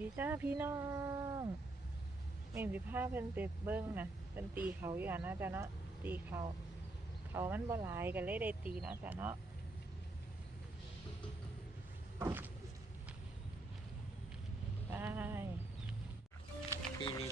ดีจ้าพี่น้องเมมสิผ้าเพิ่นไปเบิ้งนะเพิ่นตีเขาอยู่อะนะจ๊ะเนาะตีเขาเขามันบ่หลายกันเลยได้ตีเนาะจ๊ะเนาะไป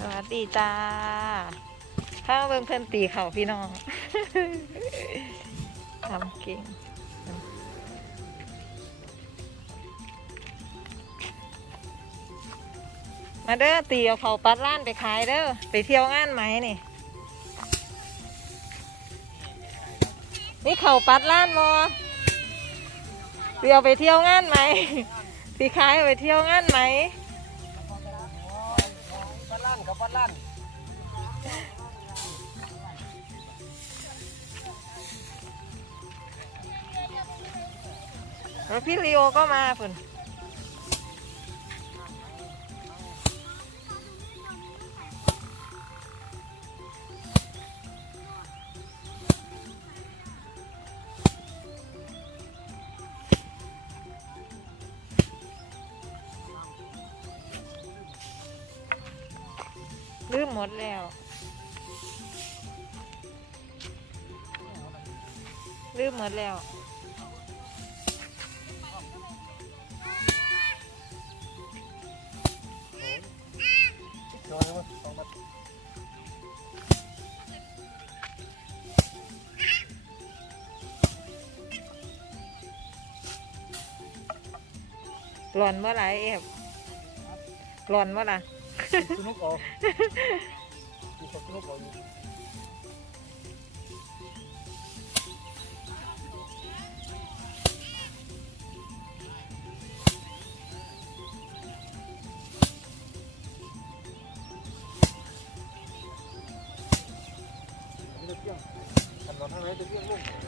สวัสดีจ้าข้าวเบิ่งเพิ่นตีเขาพี่น้องทำเก่ง มาเด้อตีเอาเขาปัดร้านไปขายเด้อไปเที่ยวงานไหมนี่ นี่เขาปัดร้านบอเตียวไปเที่ยวงานไหมสีขายเอาไปเที่ยวงานไหมบ้านล้านกับบ้านล้านแล้วพี่ลีโอก็มาพุ่น ลืมหมดแล้วโดนมั้ยสองบาทหล่อนเมื่อไรเอฟหล่อนเมื่อไรสนุกออกนสนุกออก ขันนอน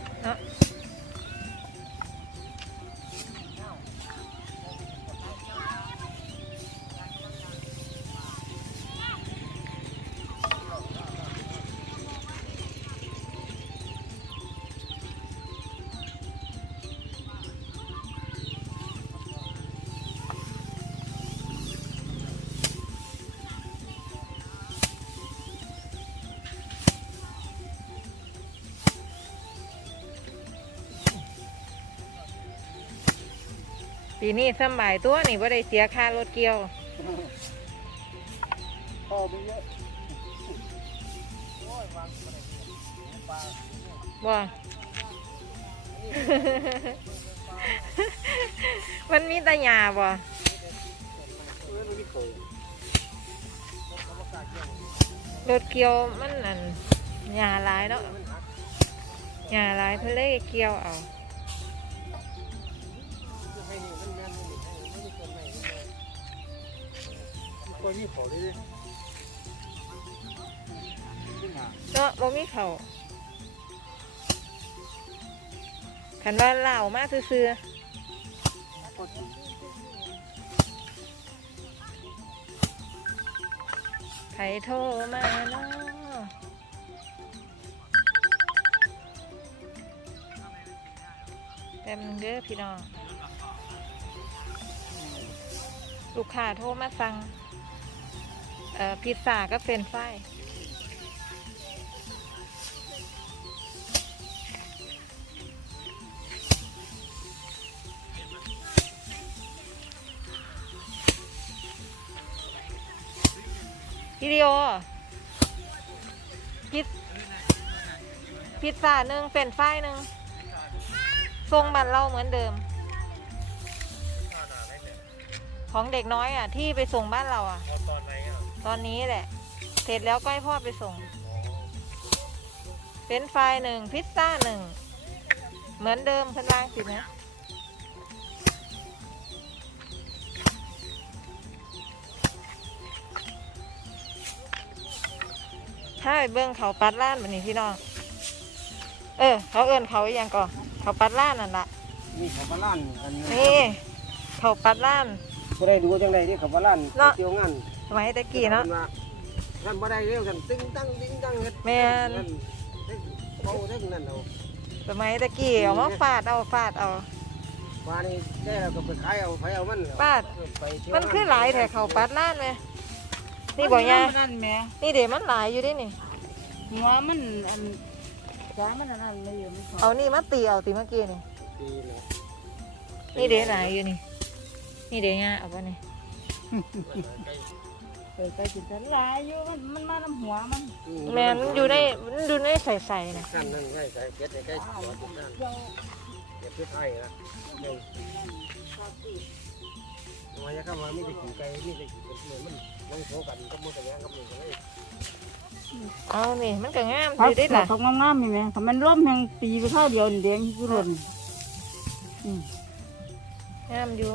ปีนี้สำบายตัวนี่ว่าได้เสียค่ารถเกี่ยวพ่อมีเยอะโอ้ยวางปลาปลาบ่มันมีตาหยาบ่รถเกี่ยวมันอันหยาหลายเนาะหยาหลายเพื่อเลยเกี่ยวเอา ก็มีเขอเลยดิเนาะบ่มีเขาคันว่าเหล่ามากซื่อๆใครโทรมาเนาะแป๊บนึงเด้อพี่น้อง ลูกค้าโทรมาสั่ง พิซซ่าก็เฟรนช์ฟรายวิดีโอพิซพิซซ่าหนึ่งเฟรนช์ฟรายหนึ่งทรงบันเราเหมือนเดิม ของเด็กน้อยอะ ที่ไปส่งบ้านเราอะ ตอนไหนอะตอนนี้แหละ เสร็จแล้วก็ให้พ่อไปส่ง เป็นไฟรายหนึ่งพิซซ่าหนึ่ง เหมือนเดิมเพันวางสินะถ้าไปเบิ้งเขาปัดล้านแบบนี้พี่น้อง เออ เขาเอินเขาอหย่างก่อนเขาปัดล้านนั่นละนี่ขับบ้านอันนี่เขาปัดล้านก็ได้ดูจังไดที่ขับบ้านเนาะเที่ยวงาน สมัยตะกี้เนาะท่านบ่ได้เร็วกันตึ้งตั้งติ้งตั้งเฮ็ดแม่นเบาทั้งนั้นเอาสมัยตะกี้เอามาฟาดเอาฟาดเอาว่านี่ได้เราก็ไปขายเอาไปเอามันป้าไปเที่ยวมันคือหลายแต่เขาปัดล้านไหมนี่บอกยานั่นแหม่นี่เดี๋ยวมันหลายอยู่ดินี่หัวมันอันจ้ามันอันนั้นเลยอยู่ไม่พอเอานี่มาตีเอาตีเมื่อกี้นี่ดีเลยนี่เดี๋ยวหลายอยู่นี่นี่เดี๋ยวยาเอาไปนี่ เปิดไปจิตหลายอยู่มันมันมาน้ำหัวมันแมนมันอยู่ในมันอยู่ในใส่ๆนะกันนั่นใกล้ใกล้เก็ดใกล้ๆหัวจุดนั่นเจ้าเก็บเพื่อไทยนะเดี๋ยวมาจะเข้ามามีแต่ขี่ไก่มีแต่ขี่เป็นเหมือนมันมันโผกันก็มันกันยังกับมันกันเลยเอานี่มันก็งามพัอกยู่ได้ล่ะเขางามๆมีไหมเขามันร่มแห่งปีไปข้าวเดียวนี่เด้งกุหลนอืม งามอยู่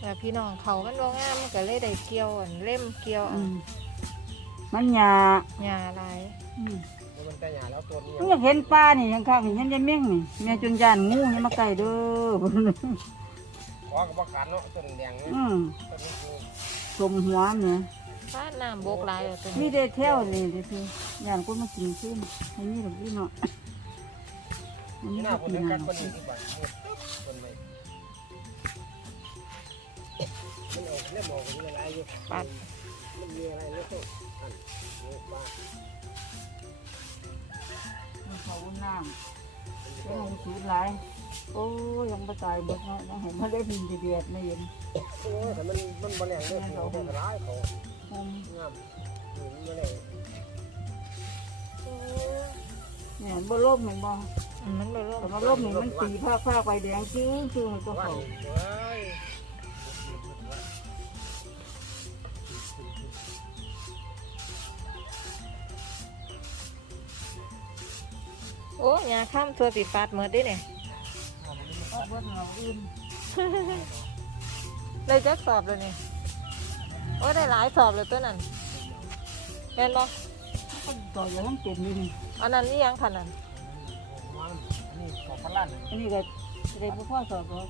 แต่พี่น้องเขามันบ่งามมันก็เลยได้เกี่ยวอันเล่มเกี่ยวอือันมมันหยาหญ้าหลายอืมมันแต่หยาแล้วตัวนี้มันอยากเห็นปลานี่ยังข้างๆเห็นยายเม่งนี่แม่จนยานงูอยังมาไก่เด้อขอกับว่าขันเนาะต้นแดงเนี่ยอืมต้นนี้คือสมหัวเนี่ยฟ้าน้ำบกหลายเอาตัวมีนี้ได้เที่ยวนี่เด้อพี่ย่านคนมากินขึ้นให้มีหรือพี่เนาะอันที่นี้หน้าก็คนกินนึงกันะนคนนี้ที่บ้านคนใหม่ มันออกเล่มออกมันอะไรอยู่ปัดมันมีอะไรแล้วก็อันนี้ปลาเขาน้ำเป็นของสูดหลายโอ้ยยังไม่ตายเบิดเนาะยังเห็นมาได้พินเดียดไม่เห็นโอ้แต่มันมันบริแรงด้วยเขาเป็นร้ายเขาอืมงามมันบริแรงเนี่ยบ่ล่มเห็นบ่อืมมันบ่ร่มแต่ว่าล่มนี่มันตีผ้าผ้าไปแดงจื้อจื้อตัวว่าเขา โอ้ยาข้ามตัวสีฟาดเมิดได้เนี่ยเอาเบิดเราอื่นได้จักสอบเลยนี่โอ้ได้หลายสอบเลยตัวนั้นเห็นบ่ก็ต่ออย่างนั้นเป็นนี่นี่อันนั้นนี่ยังขนาดนี่ของพลันอันนี้ก็ได้บ่พอสอบหรอก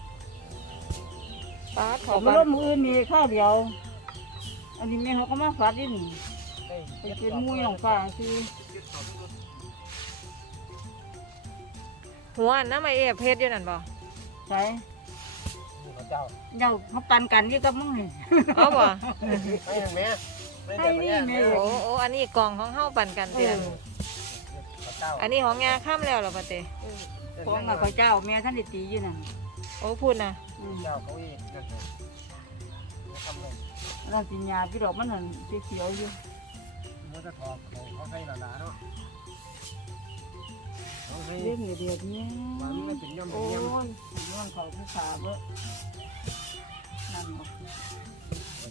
ฟาดแต่เขามันบ้าล่นมอื่นนี่ข้าวเดียว อันนี้แม่เขาก็มาฟาดดินได้ไปเป็นมุ้ยของฟ้าคือ หัวอันน้ำไอเอฟเพชรอยู่นั่นบ่ใช่พระเจ้าเจ้าเขาปันกันอยู่กับมึงนี่เอาบ่ให้แม่ไม่ได้แม่โอ้โอ้อันนี้กล่องของเฮาปั่นกันเตียนพระเจ้าอันนี้ของงาข้ามแล้วเหรอปะเตของกับเขาเจ้าแม่ท่านได้ตีอยู่นั่นโอ้พูดนะอืมเจ้าเขาอีกนั่นเลยทำเลยเราสิญาพี่ดอกมันนั่นเขียวๆอยู่มันจะถอดเขาเขาให้หลาๆเนาะ เขาให้เล่นเดียดๆเนี่ยมันไม่เป็นย่อมเป็โอ้นยย่อมย้อนเขาผู้ขาเบ้อนั่นบอก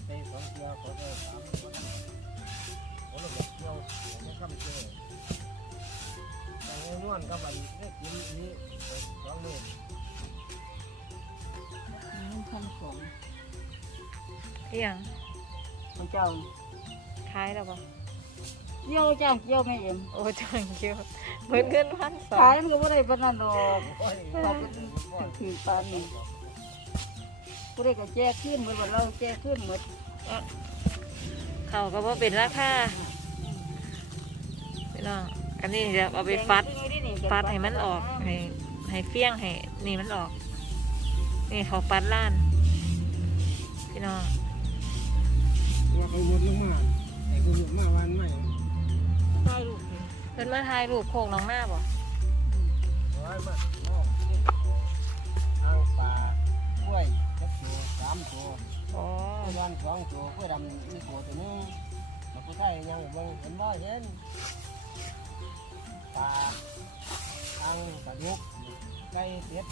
ไปสองเที่ยวเขาได้สามคนเขาเลยบอกเที่ยวเขาคำเจอแต่เงินนวลก็บันได้กินนี้สองมือมันทำของเอียงเขาเจ้าขายแล้วบ่เกี่ยวจ้าเกี่ยวไม่เอ็มโอ้จังเกี่ยว เหมือนเงินพันสอขายงมันก็ไม่ได้ปานนั้นดอกโอ้ยเขาเป็นถือปานนี่ผู้ใดก็แจกขึ้นเหมือนว่าเราแจกขึ้นหมดเขาก็บ่เป็นราคาพี่น้องอันนี้เดี๋ยวเอาไปฟัดฟัดให้มันออกให้ให้เฟี้ยงให้นี่มันออก นี่เขาปัดล้าน พี่น้องว่าเขาวนลงมาไอ้กูวนมาวันใหม่ใช่ลูกนี่เพิ่นมาถ่ายรูปโคกน้องหน้าบ่ร้อยมาน้องทางป่ากล้วยจักตัวสามตัวอ๋อกล้วยดำสองตัวกล้วยดำมีตัวตัวนึงมาผู้ไทยยังเบิ่งเห็นบ่เห็นปลาอังปลาดุกไก่เป็ด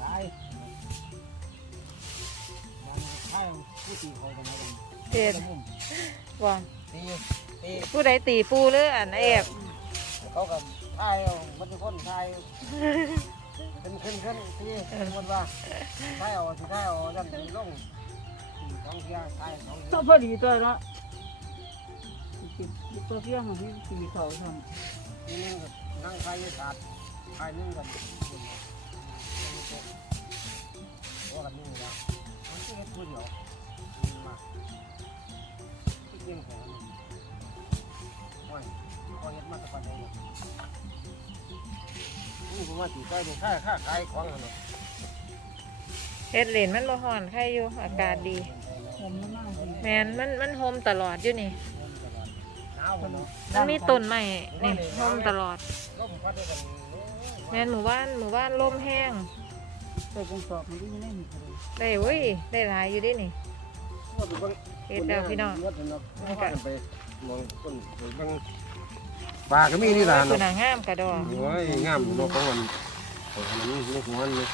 หลายมันข้าวผู้ตีคอยกันมากันเจ็ดมุมบ่ตี ตีผู้ใดตีปูหรืออันเอฟเขากับทายเอามันเป็นคนทายขึ้นขึ้นขึ้นที่คนว่าทายเอาสิทายเอาดันลงสองเที่ยทายสองเที่ต้ยองพอดีตัวเนาะสิบตัวเพียงของพี่ตีเขาทำนี่นึงนั่งทายศาสตร์ทายนึงกันว่ากันนี่นะมันคือพูดเดียวมาที่เรื่องของมัน ว่าพอเห็นมาตะปันเลยนี่ผมว่าสิใกล้นี่ค่าค่าขายของกันเนาะเฮ็ดเหรนมันบ่ฮ้อนใครอยู่อากาศดี ผมมันมากเลยแมนมันมันโฮมตลอดอยู่นี่ หนาวเนาะมันมีต้นไม้นี่โฮมตลอด ก็ผมพัดด้วยกันแมนหมู่บ้านหมู่บ้านลมแห้ง ใส่กระสอบมันก็ยังได้หนึ่งเลยได้เว้ยได้หลายอยู่ดินี่ว่าไปเบิ่งเฮ็ดแล้วพี่น้องรถเนาะพากันไป มองต้นไปเบิ่งปลาก็มีนี่ล่ะคือเนาะนางงามกระดอกโอ้ยงามเนาะของมันของมันนี่หัวมันนี่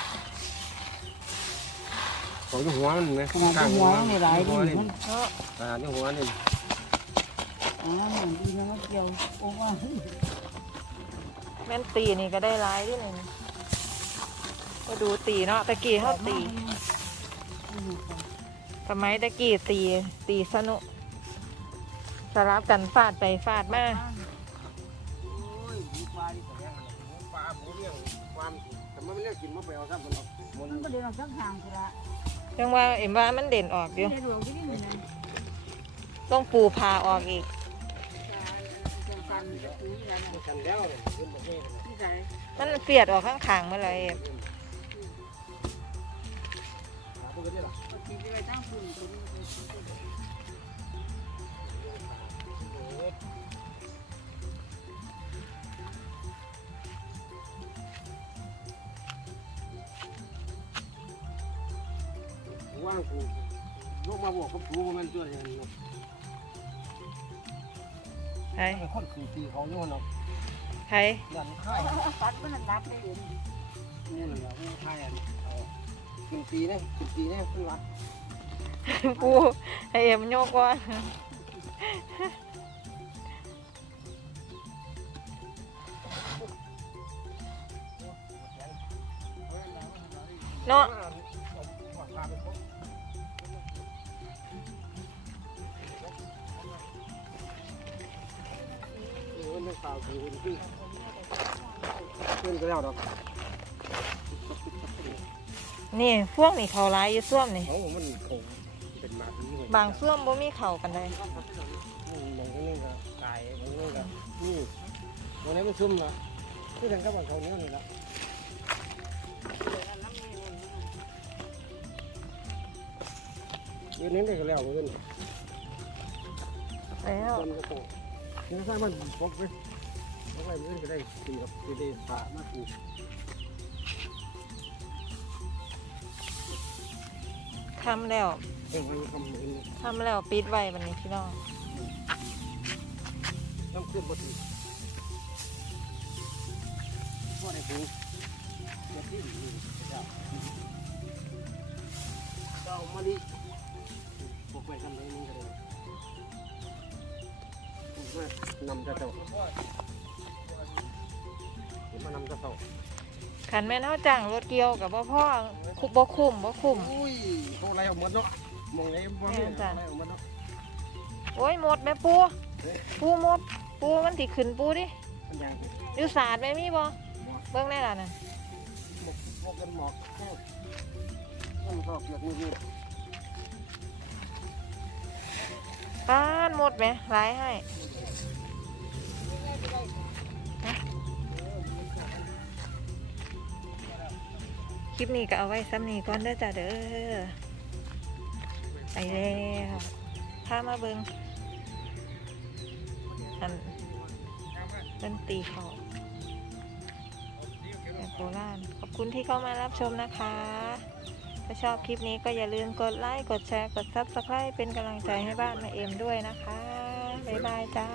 ของอยู่หัวมันนะขนาดที่หัวมันหลายดีหัวนี่มัน เนาะอ่านี่หัวนี่อ๋อหนังดีนะมันเกี่ยวโอ้ว่าแม่นตีนี่ก็ได้หลายดินี่ก็ดูตีเนาะตะกี้เฮาตีสมัยตะกี้ตีตีสนุก สลับกันฟาดไปฟาดมาโอ้ยหมูปลานี่ก็แพงหมูปลาหมูเลี้ยงความแต่มันไม่เลี้ยงกินมาไปเอาซ้ำมันเอามันมันก็เดินออกจากทางคือละยังว่าเอ็มว่ามันเด่นออกอยู่ได้ดวงที่นี่มันนั่นต้องปูพาออกอีกจังสันปุ๋ยแล้วมันกันแล้วเนี่ยขึ้นมาเท่เลยที่ใส่มันเสียดออกข้างขางๆเมื่อไหรหาพวกนี้ล่ะปกติไปตั้งฝุ่น วนี้ว่างกูยกมาบอกกับกูว่ามันตัวอย่างนี้ใช่ไอ้คนสี่ปีเขาเนี่ยเนาะใช่ยันค่ายปัดมันรับได้เองนี่แหละผู้ค่ายอันกินปีนะกินปีนะคือว่าปูให้เอ็มโยกก่อนเนาะ ข่าวคือขึ้นขึ้นก็แล้วดอกนี่พวกนี่เขาร้ายอยู่ส้วมนี่ เขามันคงเป็นมาที่บางส้วมบ่มีเข่ากันเลยมองนี่ก็ตายมองนี่ก็นี่มองนี้มันซุ่มละที่ทางกับบางเขาเนี้ยนี่ละยืนนี้ได้ก็แล้วเงินแล้วคนก็โตนี่ถ้ามันปกไป ปกไปเงินก็ได้ตีกับตีได้ปลามาตีทำแล้วเออมันทำเงินทำแล้วปิดไว้บันนี้พี่น้องน้ำขึ้นบ่ตีว่าไอ้กูจะที่นี่เจ้าเจ้ามาดิปกไปทำได้มึงก็ได้มานำจะเจ้า มานำจะเจ้าขันแม่นเฮาจ้างรถเกี่ยวกับบ่พ่อคุบบ่คุ้มบ่คุ้ม อุ้ยโตอะไรออกหมดเนาะมองไหนบ่มีอะไรออกหมดเนาะโอ้ยหมดแม่ปู ปูหมด ปูมันสิขึ้นปูดิมันยังอยู่ศาสตร์แม่มีบ่เบิ่งได้ล่ะนั่นหมกหมกกันหมอกนั่นก็เกียดมือนี่ป้านหมดไหมหลายให้ คลิปนี้ก็เอาไว้ซ้ำนี้ก่อนเด้อจ้ะเด้อไปแล้วพามาเบิงอันดนตรีเขาแบบโบราณขอบคุณที่เข้ามารับชมนะคะ ถ้าชอบคลิปนี้ก็อย่าลืมกดไลค์ กดแชร์ กด Subscribe เป็นกำลังใจให้บ้านมาเอ็มด้วยนะคะ บ๊ายบายจ้า